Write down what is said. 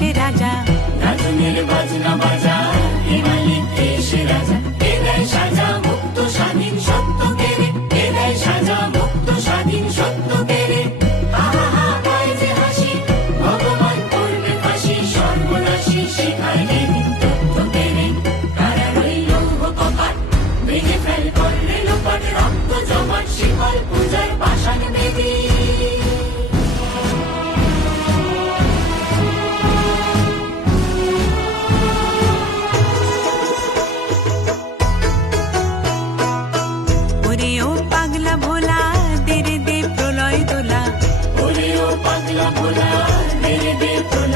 এসে রাজা, রাজনের বাজনা বাজা, হে মালিক এসে রাজা, এ দেয় সাজা মুক্ত স্বাধীন সত্য কেড়ে, এ দেয় সাজা মুক্ত স্বাধীন সত্য কেড়ে। হা হা হা গায় যে হাসি, ভগবান করবে ফাঁসি, সর্বনাশী শিখায় এদিন তথ্য কেড়ে। কারা রইল কপাট, ভেঙে ফেল করলে লোপাট, রক্ত জমাট শিকল পূজার পাষাণ বেদী। ওরে ও পাগলা ভোলা, দে রে দে প্রলয় দোলা, ওরে ও পাগলা ভোলা, দে রে দে প্রলয়